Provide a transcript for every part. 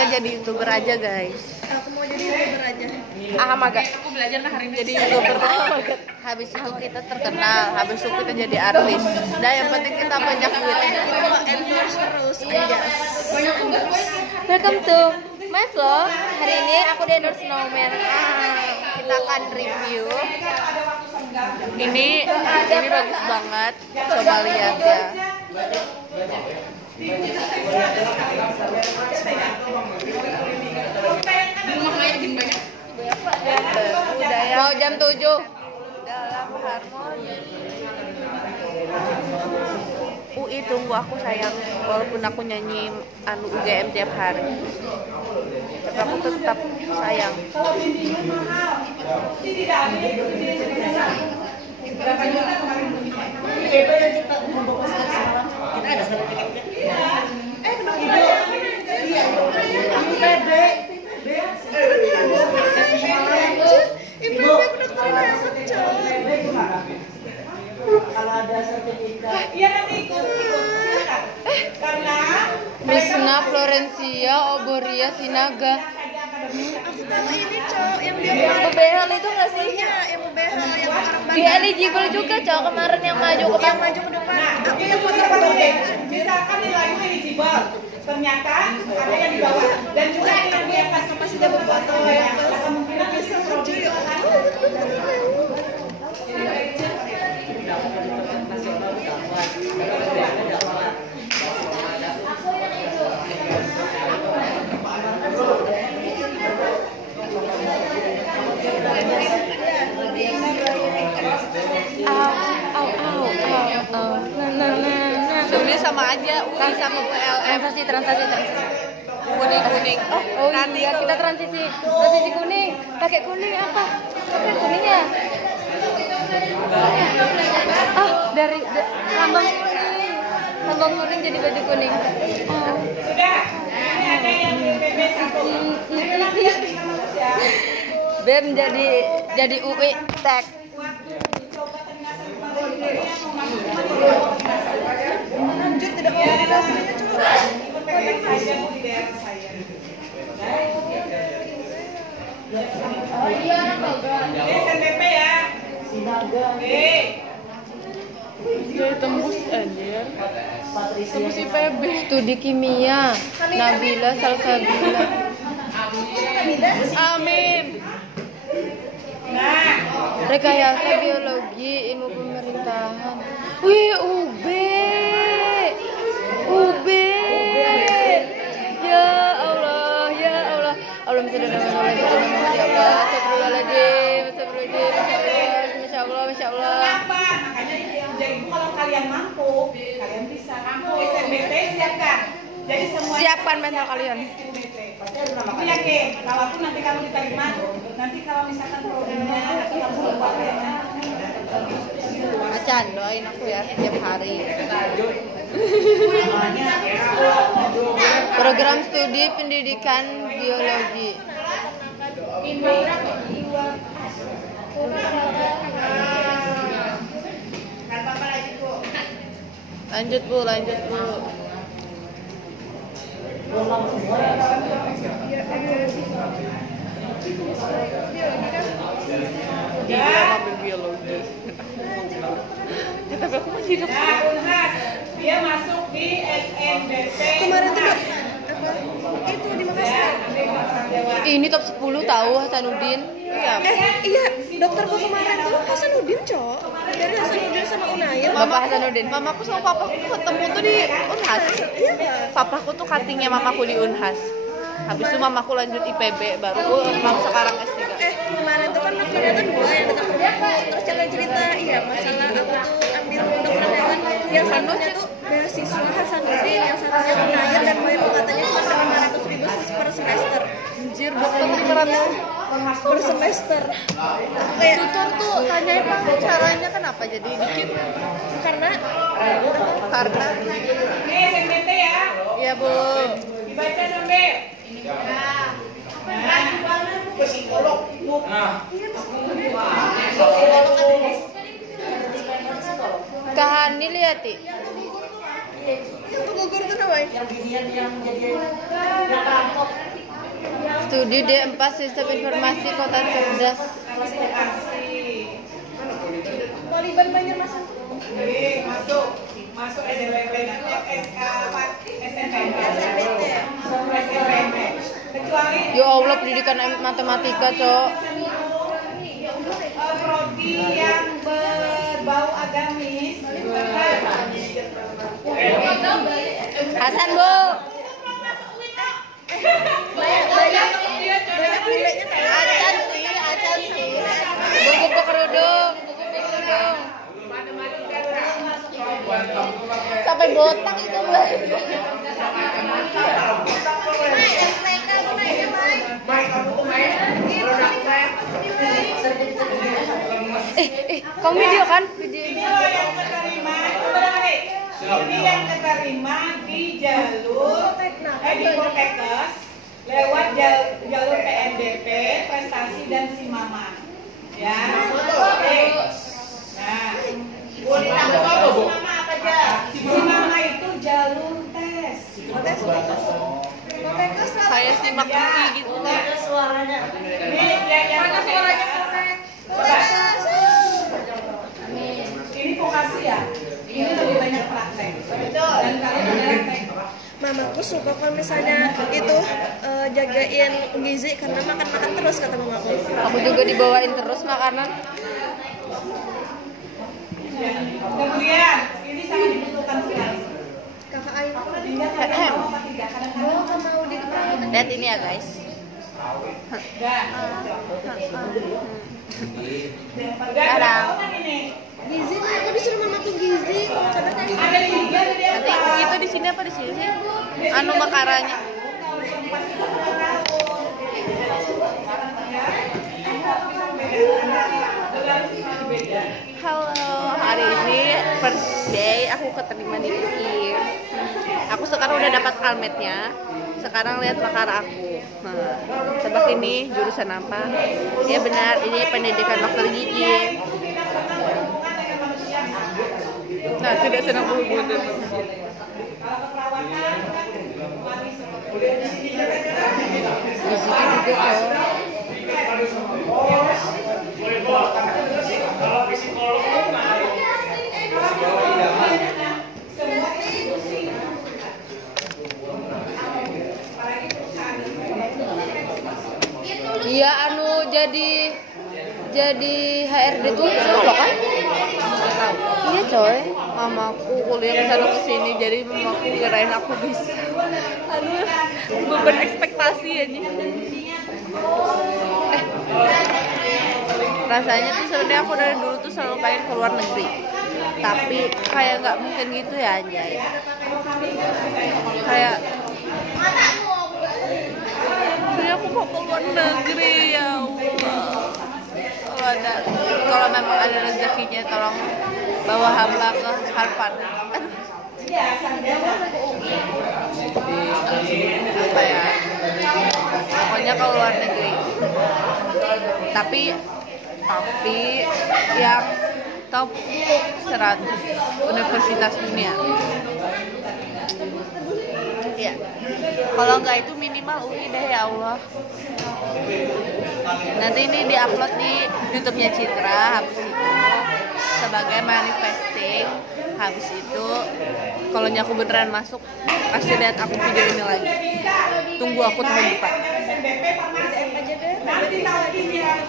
kita jadi YouTuber aja guys. Aku mau jadi YouTuber aja. Maga. Aku belajar kan hari ini Jadi YouTuber habis itu kita terkenal, habis itu kita jadi artis. Nah yang penting kita banyak duit. Kita mau endorse terus aja. Welcome to my vlog. Hari ini aku di endorse Snowman. Kita akan review. Ini bagus banget. Coba lihat ya. Udah ya. Mau jam 7. Dalam harmoni. UI tunggu aku sayang, walaupun aku nyanyi UGM tiap hari, tapi aku tetap sayang. kita ada sertifikatnya. Kalau ada sertifikat, iya nanti ikut karena Misna Florencia Oboria Sinaga. Aku tahu ini cowok yang dia Behel itu nggak sih? Iya, yang behel yang orang Dia eligible juga cowok kemarin yang maju ke yang maju ke depan. Aku yang foto misalkan nilainya eligible, ternyata ada yang di bawah dan juga ada yang di atas masih dapat foto yang kemungkinan bisa maju ya. Sebenarnya sama aja UI sama PLM. Transasi. Kuning. Oh iya, kita transisi kuning. Pakai kuning apa? Pakai kuning ya? Dari lambang kuning jadi baju kuning. sudah. Ini ada yang BPB 1. BEM jadi UI Tek. Lanjut tidak mau di rasanya cowok. Saya di daerah saya. Ini SNBP ya. Oke. Dia tembus anjir. Tembus IPB. Studi kimia Nabila Salsabila. Amin. Nah, Rekayasa biologi ilmu pemerintahan. Wih, UB. Ya Allah. Allah bisa dalam nama Allah. Ya Allah. Astagfirullahaladzim. Masya Allah. kenapa? Makanya jadi kalau kalian mampu, kalian bisa. SNBT siapkan. Jadi semua Siapkan mental kalian. Aku yakin, kalaupun nanti kamu diterima, nanti kalau misalkan programnya atau kamu buat Acan doain aku ya tiap hari. Program studi pendidikan biologi. Lanjut bu. Dia ngambil biologi. Tapi aku masih hidup. Nah, Unhas, dia masuk di SNBP. Kemarin tuh itu di Makassar. Ini top 10 tahu Hasanuddin. Iya, dokterku kemarin tuh Hasanuddin cowok. Dari Hasanuddin sama Unail. Bapak Hasanuddin. Mamaku sama papaku ketemu tuh di Unhas. Iya. Papaku tuh cuttingnya mamaku di Unhas. Habis itu mamaku lanjut IPB, baru mam sekarang S3. Kemarin tuh kan dokternya kan dua yang dekat rumahku. Terus cerita iya masalah aku tuh ambil kedokteran hewan. Yang satunya tuh beasiswa Hasanuddin, yang satunya Unail dan bayar katanya cuma 500.000 per semester. Anjir, dokter 500 Per semester. Kayak tutor tuh tanyain bang caranya kenapa jadi dikit? karena Ini SNBT ya. Iya bu. Dibaca sampai. Psikolog. Kahani liati. yang tuh gugur tuh namanya. Yang jadi yang perampok. Studi D4 Sistem Informasi Kota Cerdas. Poliban Banjarmasin. Masuk SNPP nanti SNPT. Kecuali Ya Allah, pendidikan matematika, Cok. prodi yang berbau agamis. Hasan, Bu. Banyak nilainya Acan sih. Buku kerudung. Sampai botak itu, Mbak. Kamu video kan? Ini loh yang keterima, ini yang keterima di jalur di Poltekkes lewat jalur PNBP, prestasi dan Simama. Ya. Oke. Nah, Simama apa aja? Simama itu jalur tes. Saya simak UI gitu. Ini yang suaranya ini vokasi ya. Ini lebih banyak praktek. Dan kalau praktek Mamaku suka kalau misalnya itu jagain gizi karena makan terus kata mamaku. Aku juga dibawain terus makanan. kemudian ini sangat dibutuhkan sekali. Kakak Ayu. Tinggal kalian mau apa tidak? Kadang-kadang Kamu mau di keperawatan. Lihat ini ya guys. enggak. Udah keperawatan ini. Gizi, aku disuruh mamaku gizi. Karena tadi Ada 3 jadi Nanti itu di sini apa di sini sih? Anu makaranya. Halo, hari ini first day aku keterima di UI. Aku sekarang udah dapat almetnya. Sekarang lihat makara aku. Nah, tebak ini jurusan apa? Ya benar, ini pendidikan dokter gigi. Nah, tidak senang berhubungan dengan manusia. Di situ juga, Cok. Iya, anu jadi HRD tuh siapa kan? Iya, coy. Mamaku kuliah kesana kesini, jadi mamaku kirain aku bisa. Aduh, beban ekspektasi aja. Rasanya tuh sebenarnya aku dari dulu tuh selalu pengen ke luar negeri, tapi kayak nggak mungkin gitu ya anjay. Kayak aku mau ke luar negeri ya Allah. Kalau memang ada rezekinya tolong bawa Hamla ke Harvard. Apa ya? Pokoknya ke luar negeri. Tapi yang top 100 universitas dunia. Ya. Kalau enggak itu minimal UI deh ya Allah. Nanti ini diupload di YouTube-nya Citra, habis itu sebagai manifesting. Habis itu kalau aku beneran masuk, pasti lihat aku video ini lagi. Tunggu aku tahun depan.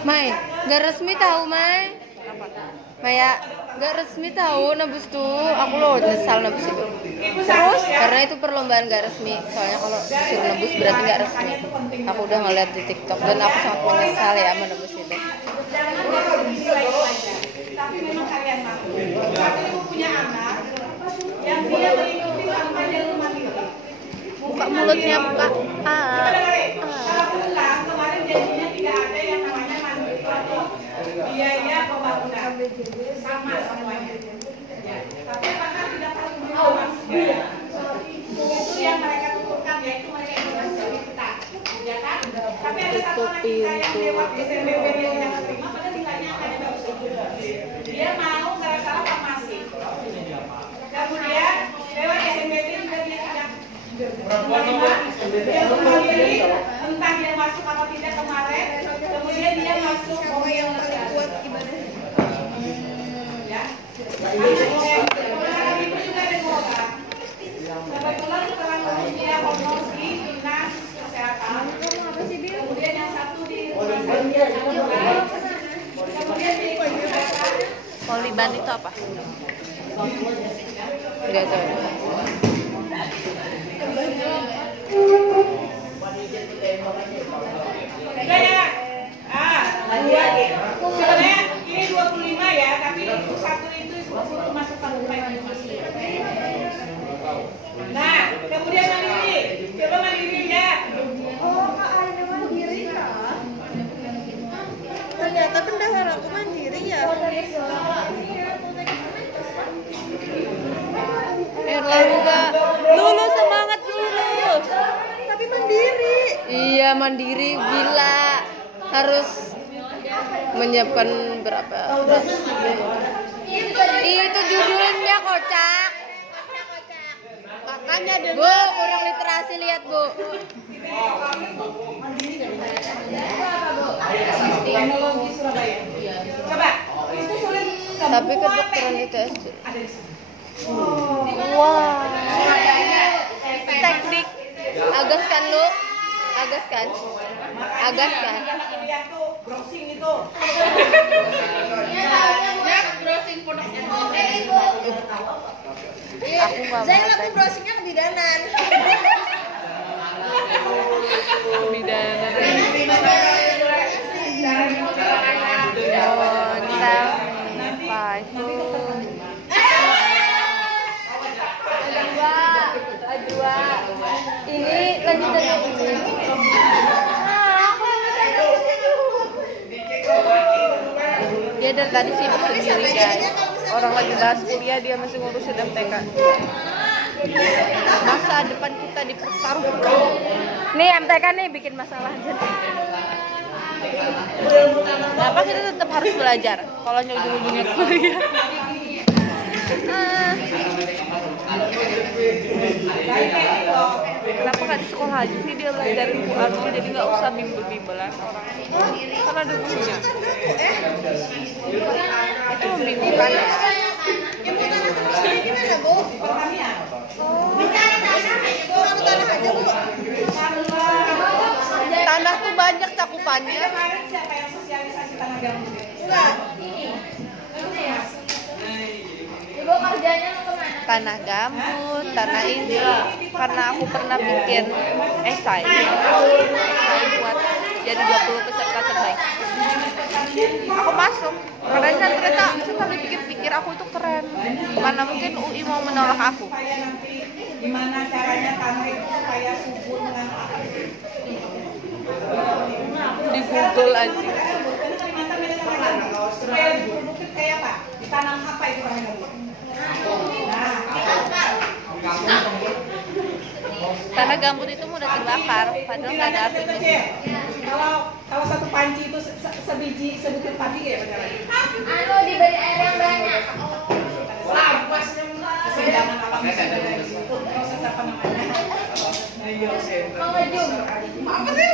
Mai, gak resmi tahu, Mai. Maya, gak resmi tahu nebus tuh. Aku loh nyesal nebus itu. Terus karena itu perlombaan gak resmi. Soalnya kalau disuruh nebus berarti gak resmi. Aku udah ngeliat di TikTok dan aku sangat menyesal ya menebus itu. Tapi memang kalian mampu. Tapi ibu punya anak yang dia mengikuti sampai jalur mandiri. Buka mulutnya, buka. Kalau pulang kemarin janjinya tidak ada yang namanya mandiri atau biaya pembangunan sama semuanya. Tapi apakah tidak perlu itu yang mereka tuturkan, yaitu mereka investasi dari kita, ya kan? Tapi ada satu anak kita yang lewat SNBP dia tidak terima, padahal nilainya hanya bagus. Dia mau nggak salah farmasi. Kemudian lewat SNBP juga dia tidak terima. Dia kembali entah dia masuk masuk apa tidak kemarin, kemudian dia masuk Siapa yang paling kuat ibadah? ya. Anak ibu juga ada 2 orang. Kebetulan setelah lulusnya honoris di dinas kesehatan. Kamu apa sih, Bil? Kemudian yang satu di kemudian di Poliban itu apa? Enggak tahu. Udah ya. Dua. Sebenarnya ini 25 ya, tapi untuk satu itu masuk kabupaten masih. Nah, kemudian mandiri. Coba mandiri ya. Oh, Kak Aina mandiri ya? Ternyata bendaharaku mandiri ya? Erlangga, lulu semangat lulu. Tapi mandiri. Iya mandiri gila. Harus menyiapkan berapa? Itu judulnya kocak. Makanya Bu, kurang literasi lihat Bu. Teknologi Surabaya. Coba. Itu sulit. Tapi kedokteran itu SD. Ada di sini. Wah. teknik. Agas kan lu? Agas kan? Agas kan? Anak kuliah tuh browsing itu. Aku nggak Zain mau aku browsingnya kebidanan. bidana. Dua. Ini lanjutan yang ini. Dia dari tadi sibuk sendiri guys. Orang lagi bahas kuliah dia masih ngurusin MTK. Masa depan kita dipertaruhkan. Nih MTK nih bikin masalah aja. Kenapa kita tetap harus belajar? Kalau ujung-ujungnya kuliah. Kenapa nggak di sekolah aja sih dia belajarin Quran jadi nggak usah bimbel-bimbelan orang karena ada gurunya. Itu membingungkan. Yang mau tanah terus dari gimana, Bu? Pertanian. Mau tanah aja, Bu? Tanah tuh banyak cakupannya. Kemarin siapa yang sosialisasi tanah gambut? Enggak. Ibu kerjanya mau kemana? Tanah gambut, tanah ini. Karena aku pernah bikin esai buat jadi 20 peserta terbaik. Aku masuk karena ternyata setelah dipikir-pikir aku itu keren. Mana mungkin UI mau menolak aku. Supaya nanti gimana caranya tanah itu supaya subur dengan apa? Di Google aja. Kalimantan beda sama gambut. Supaya lebih produktif kayak apa? Ditanam apa itu tanah gambut? Tanah gambut itu mudah terbakar, padahal nggak ada apinya. Kalau satu panci itu sebiji sebutir padi ya benar. Anu diberi air yang banyak. Lampasnya kesenjangan alam itu proses apa namanya? Mengejum. Apa sih?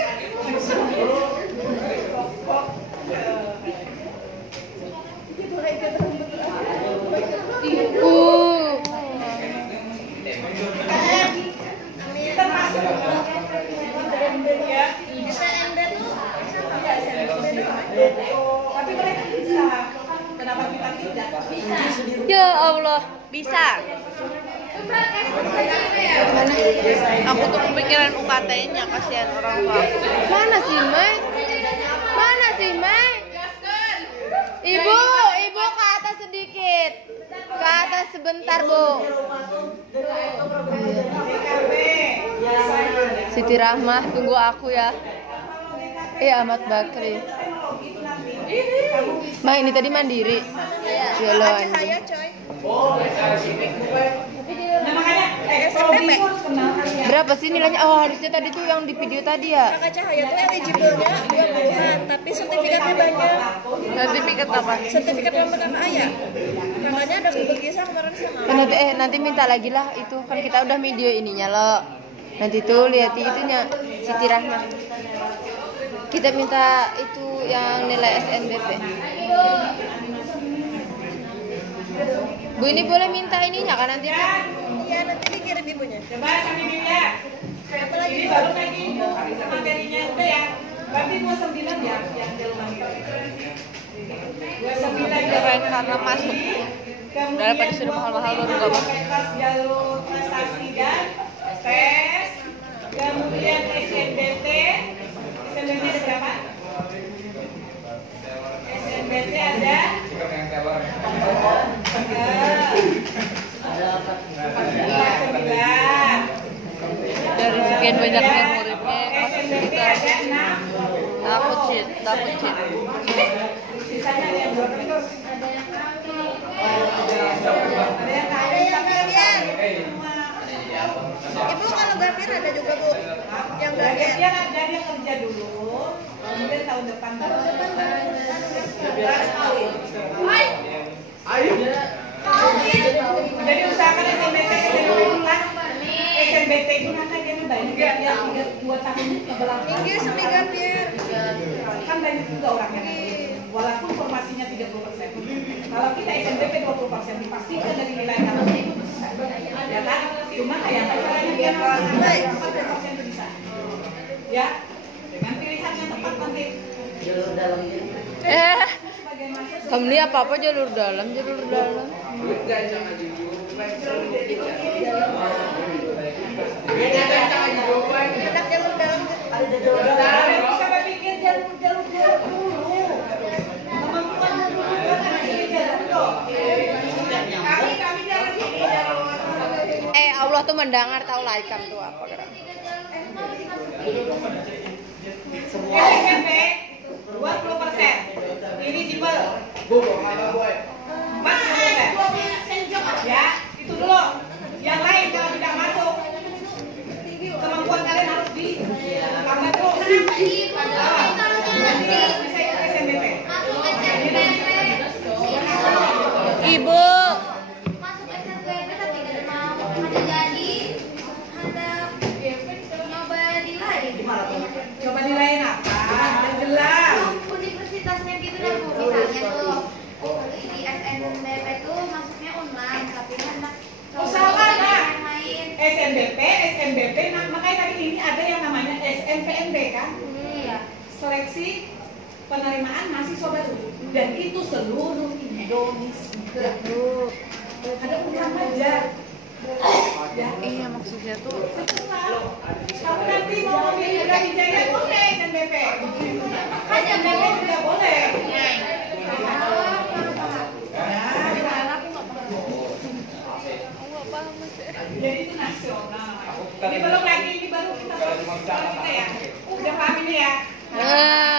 Kita masuk ya. SND tuh Tapi mereka bisa. Kenapa kita tidak? Ya Allah. Bisa. Aku tuh kepikiran UKT-nya, kasihan orang tua. Mana sih, Mai? Mana sih, Mai? Ibu ke atas sedikit. Ke atas sebentar, Bu. Siti Rahmah, tunggu aku ya. Ahmad Bakri. Ma, ini tadi mandiri. Ya loh. Cahaya, coy. Nah makanya SNP. Berapa sih nilainya? Oh, harusnya tadi tuh yang di video tadi ya. Kakak Cahaya tuh eligible-nya 20-an, tapi sertifikatnya banyak. Sertifikat apa? Sertifikat lomba kakak ayah. Kakaknya ada kebegisan kemarin sama. Nanti minta lagi lah itu kan kita udah video ininya loh. Nanti tuh lihat itunya Siti Rahmah. Kita minta itu yang nilai SNBP. Bu, ini boleh minta ininya kan nanti? Iya, nanti dikirim ibunya. Coba sambil dilihat. Apa lagi? Ini baru lagi materinya udah ya. Berarti 29 ya yang di rumah itu. 29 Keren karena masuk. Daripada sudah mahal-mahal baru nggak masuk. Jalur prestasi dan tes. Kemudian SNBT. SNBT ada berapa? SNBT ada 9. Dari sekian banyaknya muridnya masuk SNBT kita ada 6. takut cheat. Sisanya ada yang berapa? Ada yang gantian. Ibu kalau gantian ada juga Bu. Yang gantian. Dia kerja dulu, kemudian tahun depan baru. Jadi usahakan SNBT SNBT gimana dia banyak ya 2 tahun ke belakang. Tinggi semi gantian. Kan banyak juga orangnya. Walaupun formasinya 30%. Kalau kita SNBP 20% dipastikan dari nilai kamu itu besar. Ya kan? Cuma kayak caranya dia baik 40% itu bisa. Ya, dengan pilihan yang tepat nanti. Sebagai mahasiswa Kamu ini apa jalur dalam. Enak jalur dalam. bisa berpikir jalur dulu. Kemampuan dulu kan ada jalur dong. Kami jangan gini jalur. Allah tuh mendengar tahu laikam tuh apa gerak. SNBP 20%. Eligible. 40%. Ya, itu dulu. Yang lain kalau tidak masuk, kemampuan kalian harus ditambah terus. Nanti harus bisa ikut SNBP. Ibu, Masuk SNBP tapi gak mau ada jadi ada nyoba di lain. Coba nilaiin apa? Yang jelas. Universitasnya gitu dah Bu. Misalnya tuh di SNBP tuh masuknya online tapi hendak Usahakan lah. yang lain. SNBP, nah, makanya tadi ini ada yang namanya SNPNB kan? Iya. Seleksi penerimaan mahasiswa baru. Dan itu seluruh Indonesia. Ada program aja. Ya, iya maksudnya tuh kamu nanti mau milih Brawijaya boleh SNBP. SNBP juga boleh. Jadi itu nasional. Ini belum lagi, ini baru kita proses kita ya. Udah paham ini ya.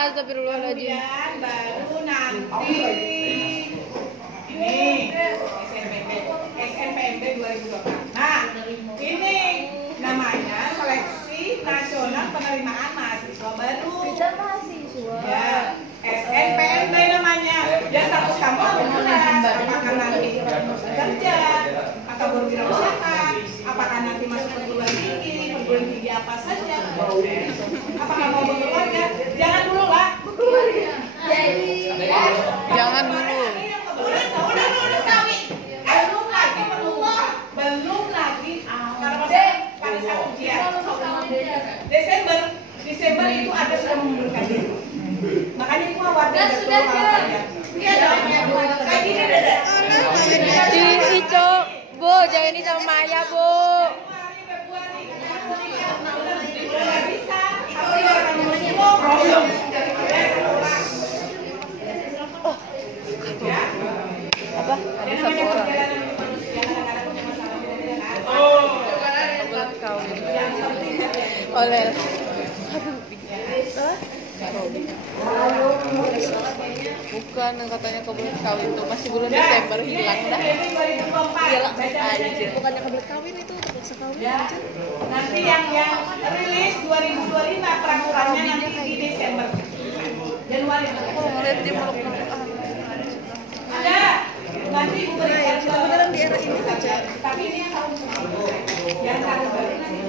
Astagfirullahaladzim. Kemudian baru nanti ini SNPNB 2024. Nah, ini namanya seleksi nasional penerimaan mahasiswa baru. Ya, SNPNB namanya. Ya status kamu harus jelas. Apakah nanti kerja atau berwirausaha? Apakah nanti masuk perguruan tinggi apa saja? Apakah mau berkeluarga? Jangan dulu lah. jangan dulu. Belum lagi karena pada saat ujian. Desember itu ada sudah mengundurkan diri. Makanya itu warga sudah iya dong. Kayak gini deh. Ico, Bu, jangan ini sama Maya, Bu. Apa? Ada satu orang. Kebelet kawin. Oleh. Bukan, katanya kebelet kawin tuh masih bulan Desember hilang dah. Hilang aja. Bukannya kebelet kawin itu terpaksa kawin Ya. aja. Nanti yang rilis 2025 peraturannya nanti di Desember. Januari. Aku ngeliat dia meluk-meluk. Ada. Nanti ibu berikan Kita beneran di era ini aja. tapi ini yang tahun yang tahun baru nanti.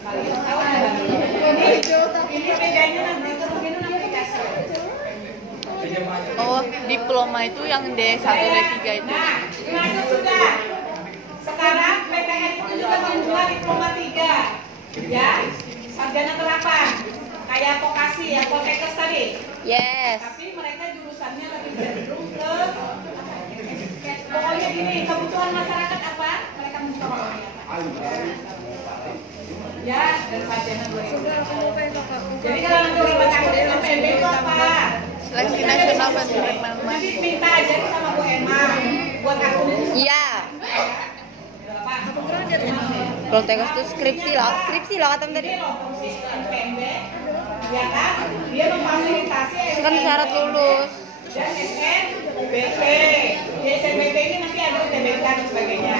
Kalian tahu ada. ini bedanya nanti kemungkinan nanti dikasih. Oh, diploma itu yang D1, D3 itu. Nah, masuk sudah. Sekarang PTN itu juga membuka diploma 3. Ya, sarjana terapan. Kayak vokasi ya, Poltekkes tadi. Yes. Tapi mereka jurusannya lebih cenderung ke pokoknya gini, kebutuhan masyarakat apa? Mereka membuka pokoknya. Ya, dan sarjana 2. Jadi kalau nanti orang baca PNB itu apa? Seleksi nasional penerimaan Nanti minta aja sama Bu Emma buat akun. Iya. Apa? Poltekkes itu skripsi loh kata tadi. Sistem PNB, ya kan? Dia memfasilitasi Itu kan syarat lulus. dan SNBP. Di SNBP ini nanti ada UTBK dan sebagainya,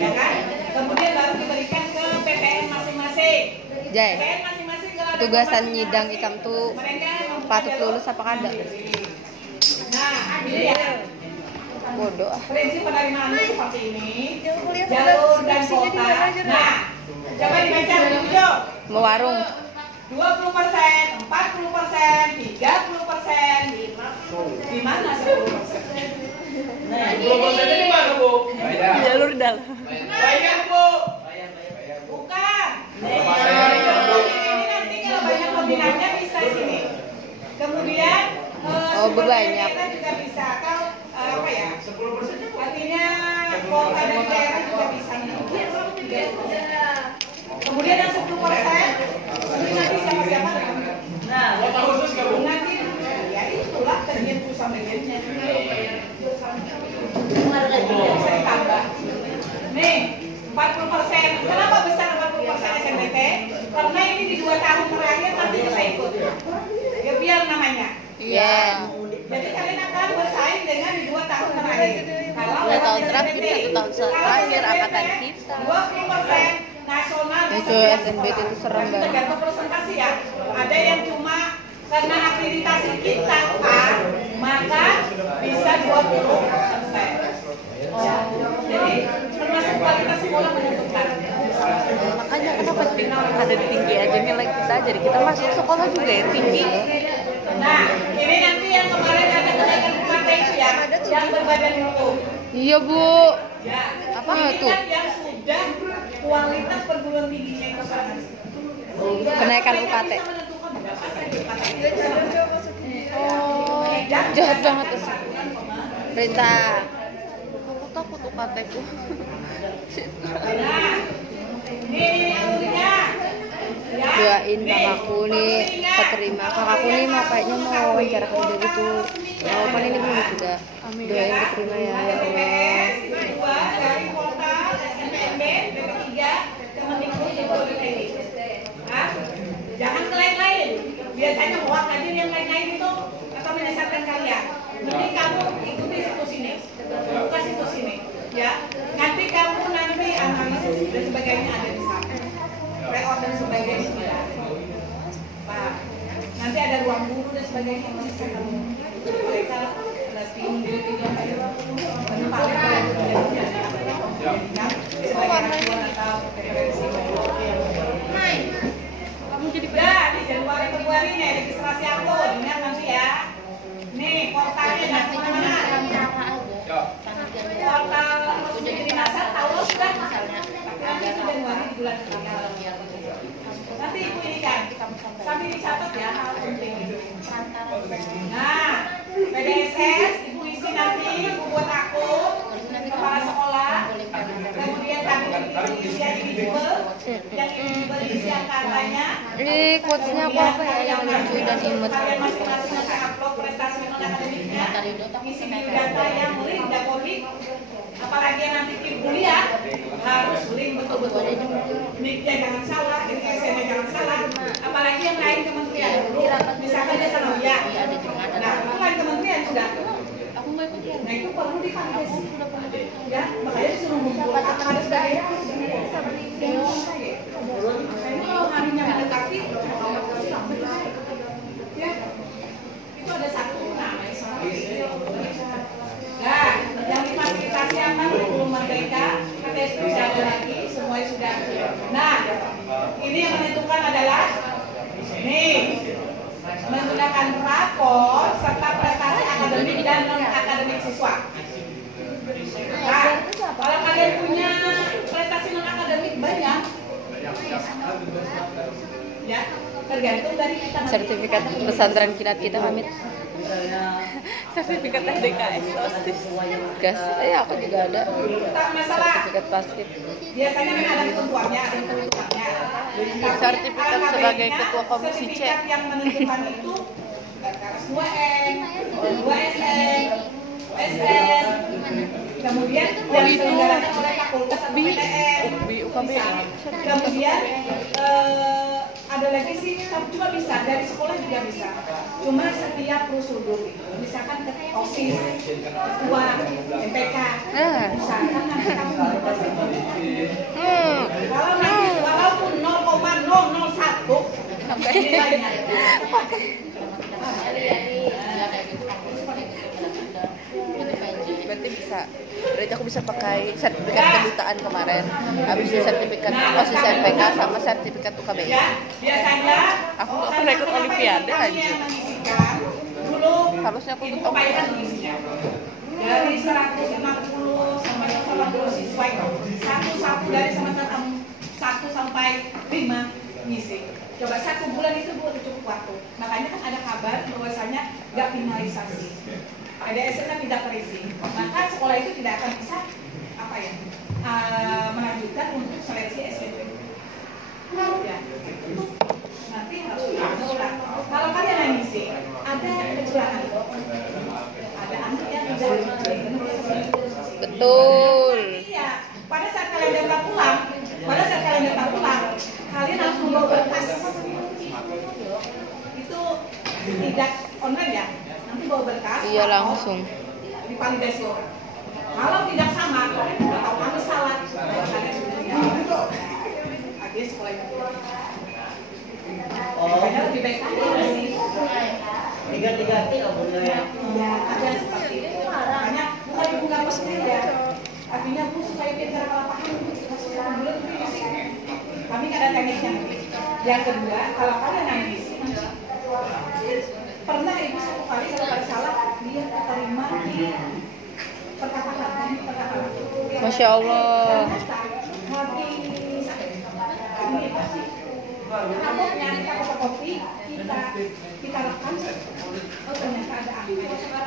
ya kan? Kemudian baru diberikan ke PPN masing-masing. Jai. PPN masing-masing kalau ada Tugasan kompetensi nyidang ikam tuh mereka patut lulus apa kada? Nah, ini ya. Bodoh. Prinsip penerimaan itu seperti ini. Jalur dan kuota. Nah, coba dibaca dulu. Mau warung. 20%, 40%, 30%, di mana 10%? Nah, 20% di mana, Bu? jalur dalam. Bayar, Bu. Bukan. Ini nanti kalau banyak peminatnya bisa sini. Kemudian sumber banyak. daya kita juga bisa. Kalau apa ya? 10%. Artinya kuota dari daerah juga bisa. Kemudian yang 10% ini nanti siapa-siapa. Nah, Kuota khusus nggak, Bu? nanti ya itulah terjun pusat medianya. Bisa ditambah. Nih, 40%. Kenapa besar 40% SNBP? Karena ini di 2 tahun terakhir nanti bisa ikut. Ya biar namanya. Iya. Jadi kalian akan bersaing dengan di 2 tahun terakhir. Kalau 2 tahun terakhir, SNBP, 1 tahun terakhir angkatan kita. 20% nasional. Itu SNBT itu serem Tapi banget. tergantung presentasi ya. Ada yang cuma karena akreditasi kita A, maka bisa 20%. Jadi termasuk kualitas sekolah menentukan. Makanya kenapa ada tinggi aja nilai kita, jadi kita masuk sekolah juga ya tinggi. Nah, ini nanti yang kemarin ada kenaikan UKT itu ya, yang berbadan hukum. Iya bu. Ya, Apa ini itu? kan yang sudah kualitas perguruan tingginya itu sana. Kenaikan UKT. Bisa menentukan berapa saja UKT. Oh, jahat banget tuh. Perintah. Aku takut UKT ku. Nah, ini alurnya. Ya, Doain kakakku nih keterima. Kakakku nih mau kayaknya mau wawancara kerja gitu. Walaupun ini belum sudah. Doain keterima ya Allah. Kedua dari portal SNPNB, BP3, Kemendikbud Dikbud.id. Nah, jangan ke lain-lain. Biasanya hoak aja yang lain-lain itu akan menyesatkan kalian. Jadi kamu ikuti situs ini, buka situs ini, ya. Nanti kamu analisis dan sebagainya ada di sana. Record dan sebagainya sudah. Pak, nanti ada ruang guru dan sebagainya yang bisa kamu. Mereka ada tim diri yang ada. Paling kamu jadi di Januari Februari nih registrasi akun, ingat nanti ya. Nih portalnya jangan kemana-mana. Portal jadi nasar tahu sudah. Tapi nanti itu Januari di bulan ketiga. Nanti ibu ini kan sambil dicatat ya hal penting. Nah, PDSS ibu isi nanti ibu buat akun kepala sekolah. Kemudian kami isi yang eligible, yang eligible isi angkanya. Ini quotes-nya aku apa ya yang lucu dan imut. Kalian masing-masing nanti upload prestasi non-akademiknya, isi data yang link dapodik, apalagi yang nanti kuliah harus link betul-betul. Mic-nya jangan salah, SN-nya jangan salah, apalagi yang lain kementerian. Misalkan dia sama ya, nah itu lain kementerian sudah. Nah itu perlu divalidasi. Ya, makanya disuruh membuat ada sebagainya. Ini kalau harinya mendekati, ya itu ada satu namanya sama. Nah, yang difasilitasi apa? Belum merdeka, KTS sudah ada lagi, semuanya sudah. Nah, ini yang menentukan adalah Ya, tergantung dari kita. Sertifikat pesantren kilat kita pamit. Sertifikat SDKS OSIS. Gas, aku juga ada. Tak masalah. Sertifikat plastik. Biasanya memang ada ketentuannya, ada ketentuannya. Tapi Sertifikat alangkah sebagai baiknya, ketua komisi C. sertifikat yang menentukan itu RKS 2N, 2SN, SN, kemudian yang diselenggarakan oleh fakultas atau PTN. UKB. Kemudian ada lagi sih, cuma bisa dari sekolah juga bisa. Cuma setiap prosedur itu, misalkan ke OSIS, ketua, MPK, misalkan nanti kamu berubah kalau nanti walaupun 0,001 nilainya. Berarti bisa. Berarti aku bisa pakai sertifikat kedutaan kemarin. Habis itu sertifikat OSIS MPK sama sertifikat UKBI. Ya, biasanya Aku pernah ikut olimpiade anjir. dulu Harusnya aku ikut diupayakan olimpiade. mengisinya. Dari 150 sampai 180 siswa itu satu dari semester 1 sampai 5 ngisi. Coba 1 bulan itu cukup waktu. Makanya kan ada kabar bahwasanya nggak finalisasi. PDS kan tidak terisi, maka sekolah itu tidak akan bisa melanjutkan untuk seleksi SMP. Ya, nanti harus diulang. Kalau kalian yang ngisi, ada kecurangan, ada anak yang tidak. Betul. Iya, pada saat kalian datang pulang, kalian harus membawa berkas. Itu tidak online ya. Nanti bawa berkas. Iya langsung. Divalidasi orang. Kalau tidak sama, atau kami salah, kalian sudah dia sekolah itu. Makanya lebih baik lagi sih. Tiga-tiga tidak boleh. Ya, ada seperti itu. Makanya bukan ibu kamu sendiri ya. Artinya bu supaya dia cara kalau paham bulan kami nggak ada tekniknya. Yang kedua, kalau kalian yang ngisi pernah ibu satu kali kalau nggak salah dia terima di perkataan. Masya Allah. Rapotnya kita fotokopi, kita rekam. Oh ternyata ada angka.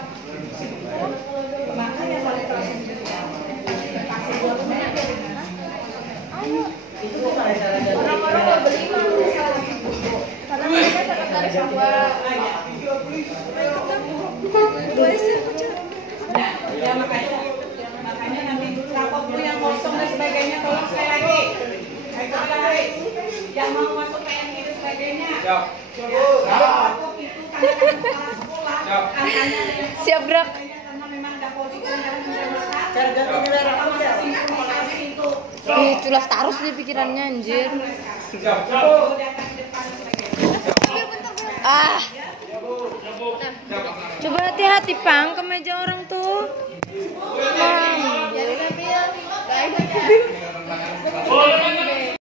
Maka yang paling terasa kasih buat mereka. Itu gimana caranya? Orang-orang nggak beli mau karena mereka sekretaris bahwa Ya makanya nanti rapotmu yang kosong dan sebagainya tolong sekali lagi. Yang mau masuk PNI dan sebagainya. Rapot itu karena kepala sekolah angkanya Siap gerak. karena memang ada politik yang menjamakan. Cara ganti nilai rapotnya. Itu Ih, culas tarus di pikirannya anjir. Ah. Coba hati-hati Pang ke meja orang tuh. Pang. jadi nanti ya nggak ada